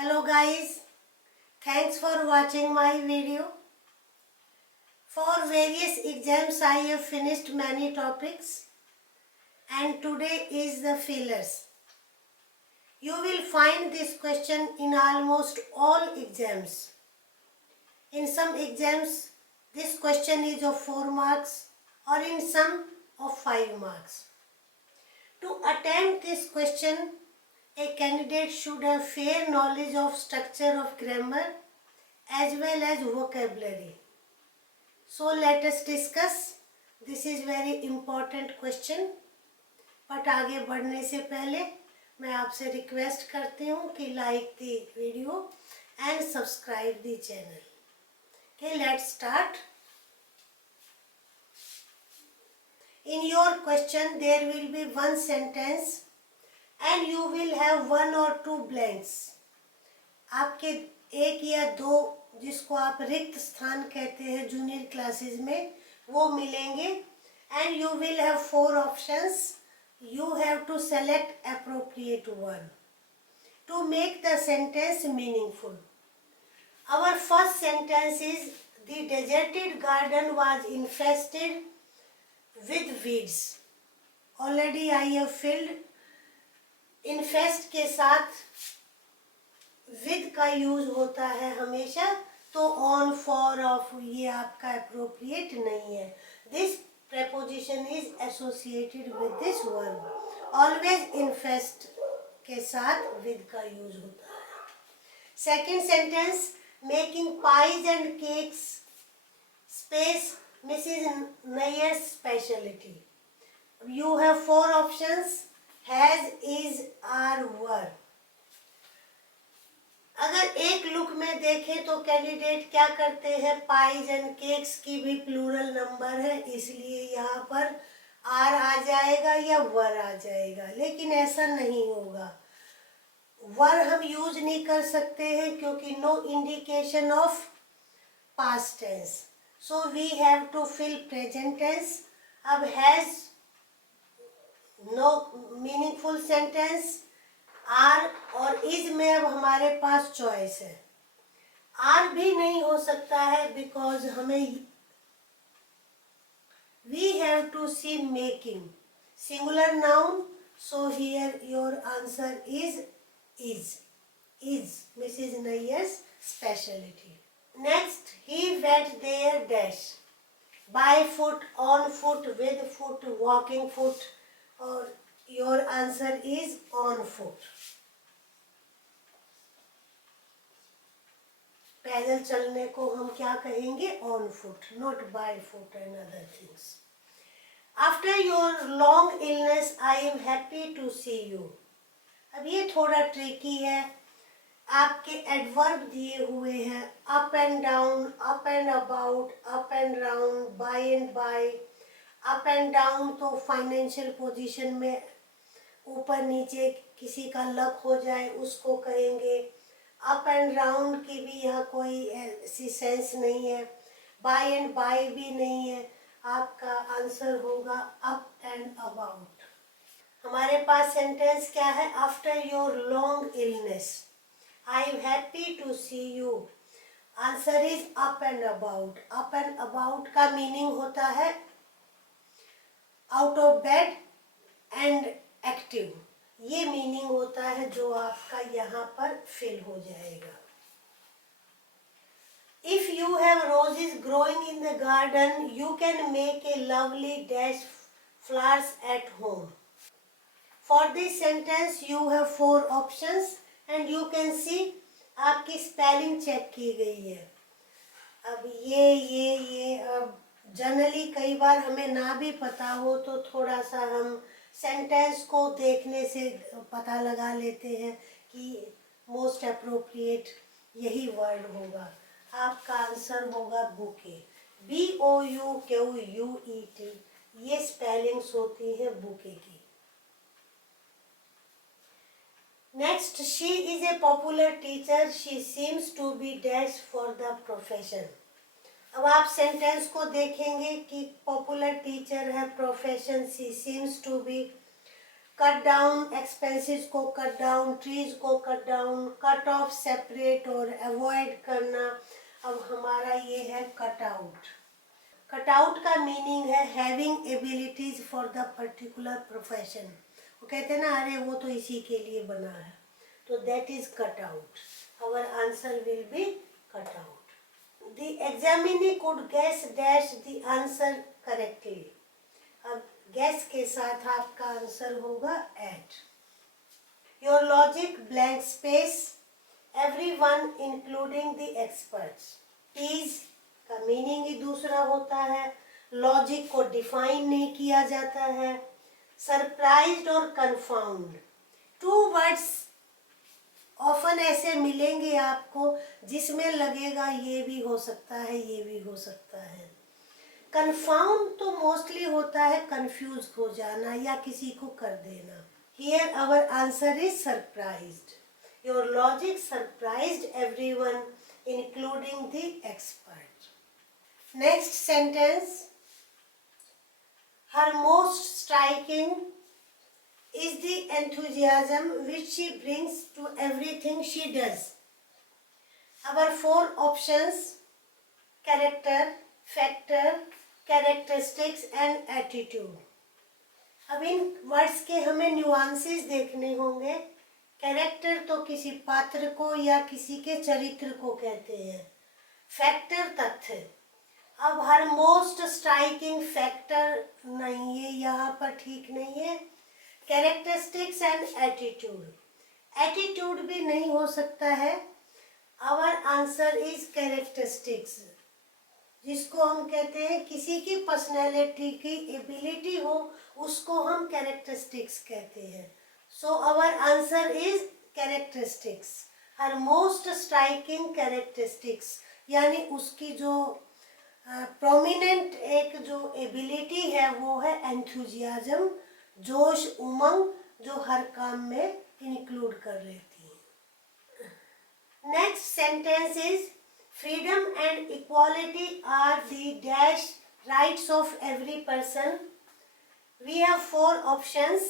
Hello guys, thanks for watching my video. For various exams I have finished many topics and today is the fillers. You will find this question in almost all exams. In some exams this question is of 4 marks or in some of 5 marks. To attempt this question, a candidate should have fair knowledge of structure of grammar as well as vocabulary. So let us discuss. This is very important question. But आगे बढ़ने से पहले मैं आपसे request करती हूँ कि like the video and subscribe the channel. Okay, let's start. In your question there will be one sentence and you will have one or two blanks. आपके एक या दो जिसको आप रिक्त स्थान कहते हैं जूनियर क्लासेस में वो मिलेंगे and you will have 4 options. You have to select appropriate one to make the sentence meaningful. Our first sentence is the deserted garden was infested with weeds. Already I have filled. infest के साथ with का use होता है हमेशा, तो on for of ये आपका appropriate नहीं है. This preposition is associated with this verb. Always infest के साथ with का यूज होता है. Second sentence, making pies and cakes space Mrs. Nayer's specialty. You have 4 options, has, is, are, were. अगर एक लुक में देखें तो कैंडिडेट क्या करते हैं, पाइज एंड केक्स की भी प्लूरल नंबर है इसलिए यहाँ पर आर आ जाएगा या वर आ जाएगा, लेकिन ऐसा नहीं होगा. वर हम यूज नहीं कर सकते हैं क्योंकि no indication of past tense, so we have to fill present tense. अब has no meaningful sentence. Are और इज में अब हमारे पास चॉइस है. आर भी नहीं हो सकता है बिकॉज हमें we have to see making singular noun, so here your answer is Mrs Nayyar's speciality. Next, he went there dash by foot, on foot, with foot, walking foot, और your answer is on foot. पैदल चलने को हम क्या कहेंगे, on foot, not by foot and other things. After your long illness I am happy to see you. अब ये थोड़ा ट्रिकी है. आपके एडवर्ब दिए हुए हैं up and down, up and about, up and round, by and by. Up and down तो financial position में ऊपर नीचे किसी का लक हो जाए उसको कहेंगे. अप एंड राउंड की भी यहाँ कोई ऐसी सेंस नहीं है. बाय एंड बाय भी नहीं है. आपका आंसर होगा अप एंड अबाउट. हमारे पास सेंटेंस क्या है, after your long illness I am happy to see you. Answer is up and about. Up and about का मीनिंग होता है out of bed and active. ये मीनिंग होता है जो आपका यहाँ पर फिल हो जाएगा. If you have roses growing in the garden you can make a lovely dash flowers at home. For this sentence you have 4 options and you can सी आपकी स्पेलिंग चेक की गई है. अब ये अब जनरली कई बार हमें ना भी पता हो तो थोड़ा सा हम सेंटेंस को देखने से पता लगा लेते हैं कि मोस्ट अप्रोप्रिएट यही वर्ड होगा. आपका आंसर होगा बुके. BOUQUET. ये स्पेलिंग्स होती हैं बुके की. Next, she is a popular teacher, she seems to be dash for the profession. अब आप सेंटेंस को देखेंगे कि पॉपुलर टीचर है, profession she seems to be. Cut down, expenses को कट डाउन, ट्रीज को cut down, cut off, separate और avoid करना। अब हमारा ये है कट आउट। कट आउट का मीनिंग है having abilities for the particular profession. वो कहते हैं ना, अरे वो तो इसी के लिए बना है, तो that is cut out. Our answer will be cut out. The examinee could guess dash the answer correctly. अब गेस के साथ आपका आंसर होगा at. Your logic blank space, everyone including the experts. Tease का मीनिंग ही दूसरा होता है, लॉजिक को डिफाइन नहीं किया जाता है। सरप्राइज्ड और कंफाउंड, टू वर्ड्स ऑफन ऐसे मिलेंगे आपको जिसमें लगेगा ये भी हो सकता है, ये भी हो सकता है। कंफाउंड तो मोस्टली होता है कंफ्यूज हो जाना या किसी को कर देना। Here our answer is surprised. Your logic surprised everyone including the expert. Next sentence, her most striking is the enthusiasm which she brings to everything she does. Our four options: character, factor, characteristics and attitude. अब इन words के हमें nuances देखने होंगे। Character तो किसी पात्र को या किसी के चरित्र को कहते हैं, फैक्टर तथ्य। अब हर मोस्ट स्ट्राइकिंग फैक्टर नहीं है, यहाँ पर ठीक नहीं है। कैरेक्टरिस्टिक्स एंड एटीट्यूड, एटीट्यूड भी नहीं हो सकता है। आवर आंसर इज कैरेक्टरिस्टिक्स, जिसको हम कहते हैं किसी की पर्सनैलिटी की एबिलिटी हो, उसको हम कैरेक्टरिस्टिक्स कहते हैं। So our answer is characteristics. Her most striking characteristics, यानी उसकी जो प्रोमिनेंट एक जो एबिलिटी है वो है एंथुजियाज्म, जोश, उमंग, जो हर काम में इंक्लूड कर लेती है। Next sentence is freedom and equality are the dash rights of every person. We have four options.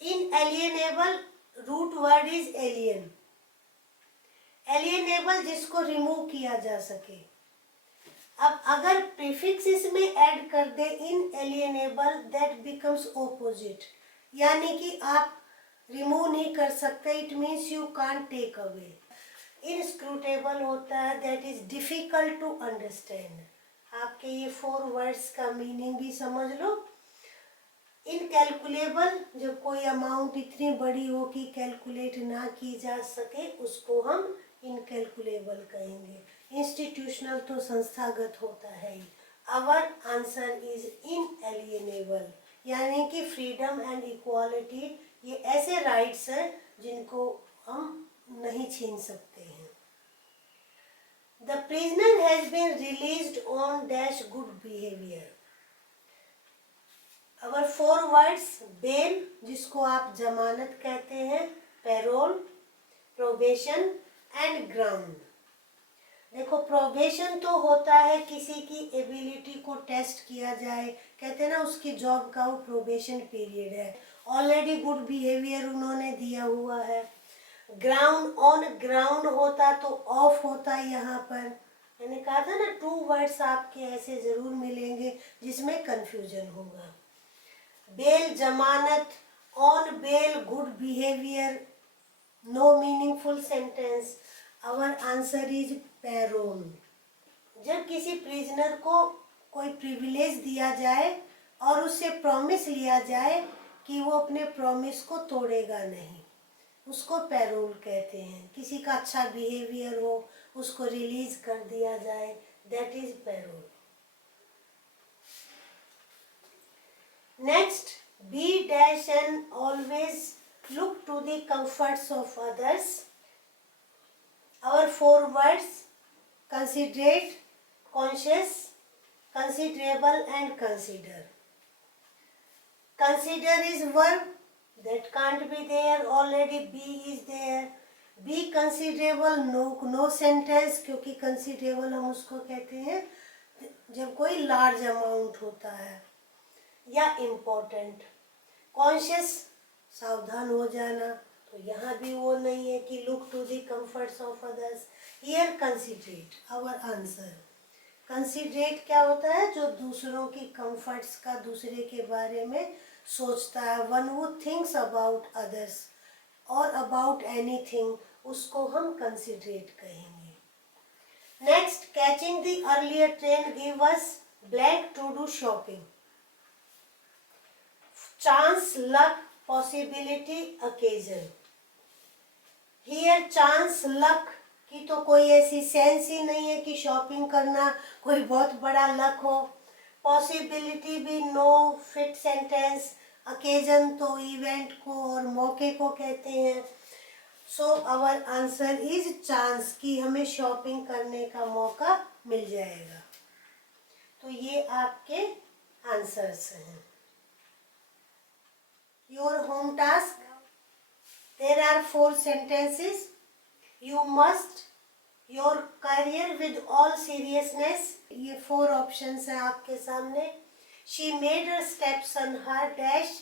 Inalienable, root word is alien. Alienable जिसको रिमूव किया जा सके। अब अगर प्रीफिक्स इसमें ऐड कर दे inalienable, that becomes opposite, यानी कि आप रिमूव नहीं कर सकते, it means you can't take away. Inscrutable होता है, that is difficult to understand. आपके ये फोर वर्ड्स का मीनिंग भी समझ लो। इनकैलकुलेबल, जब कोई अमाउंट इतनी बड़ी हो कि कैलकुलेट ना की जा सके, उसको हम इनकैलकुलेबल कहेंगे। इंस्टीट्यूशनल तो संस्थागत होता है। आवर आंसर इज इनएलिएनेबल, यानी कि फ्रीडम एंड इक्वालिटी ये ऐसे राइट्स हैं जिनको हम नहीं छीन सकते हैं। The prisoner has been released on dash good behavior. Our four words: bail, जिसको आप जमानत कहते हैं, पैरोल, प्रोबेशन एंड ग्राउंड। देखो, प्रोबेशन तो होता है किसी की एबिलिटी को टेस्ट किया जाए, कहते हैं ना उसकी जॉब का वो प्रोबेशन पीरियड है। ऑलरेडी गुड बिहेवियर उन्होंने दिया हुआ है। ग्राउंड, ऑन ग्राउंड होता तो ऑफ होता यहाँ पर। मैंने कहा था ना, टू वर्ड्स आपके ऐसे जरूर मिलेंगे जिसमें कंफ्यूजन होगा। बेल जमानत, on bail good behaviour, no meaningful sentence. Our answer is parole. जब किसी प्रिजनर को कोई प्रिविलेज दिया जाए और उससे प्रॉमिस लिया जाए कि वो अपने प्रॉमिस को तोड़ेगा नहीं, उसको पैरोल कहते हैं। किसी का अच्छा बिहेवियर हो, उसको रिलीज कर दिया जाए, that is parole. Next, be dash and always look to the comforts of others. Our four words: considerate, conscious, considerable and consider. Consider is verb, that can't be there, already be is there. Be considerable, no sentence, क्योंकि considerable हम उसको कहते हैं जब कोई large amount होता है या इम्पोर्टेंट। कॉन्शियस सावधान हो जाना, तो यहाँ भी वो नहीं है कि look to the comforts of others. Here considerate our answer. Considerate क्या होता है? जो दूसरों की कंफर्ट्स का, दूसरे के बारे में सोचता है। One who thinks about others और अबाउट एनीथिंग, उसको हम कंसिडरेट कहेंगे। Next, catching the earlier train give us blank to do shopping. Chance, luck, possibility, occasion. Here chance, luck की तो कोई ऐसी सेंस ही नहीं है कि शॉपिंग करना कोई बहुत बड़ा लक हो। पॉसिबिलिटी भी नो फिट सेंटेंस। ओकेजन तो इवेंट को और मौके को कहते हैं। So our answer is chance, कि हमें शॉपिंग करने का मौका मिल जाएगा। तो ये आपके आंसर्स हैं। Your home task, there are 4 sentences. You must your career with all seriousness. ये 4 options हैं आपके सामने। She made her steps on her dash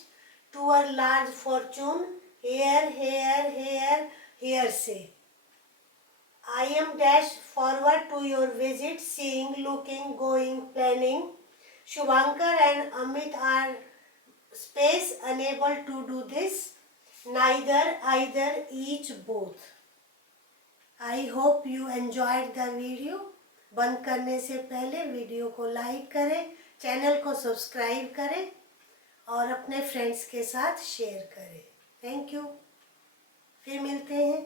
to her large fortune. Hearsay. I am dash forward to your visit, seeing, looking, going, planning. Shubhankar and Amit are space unable to do this. Neither, either, each, both. I hope you enjoyed the video. बंद करने से पहले video को like करें, channel को subscribe करें और अपने फ्रेंड्स के साथ शेयर करें। Thank you. फिर मिलते हैं।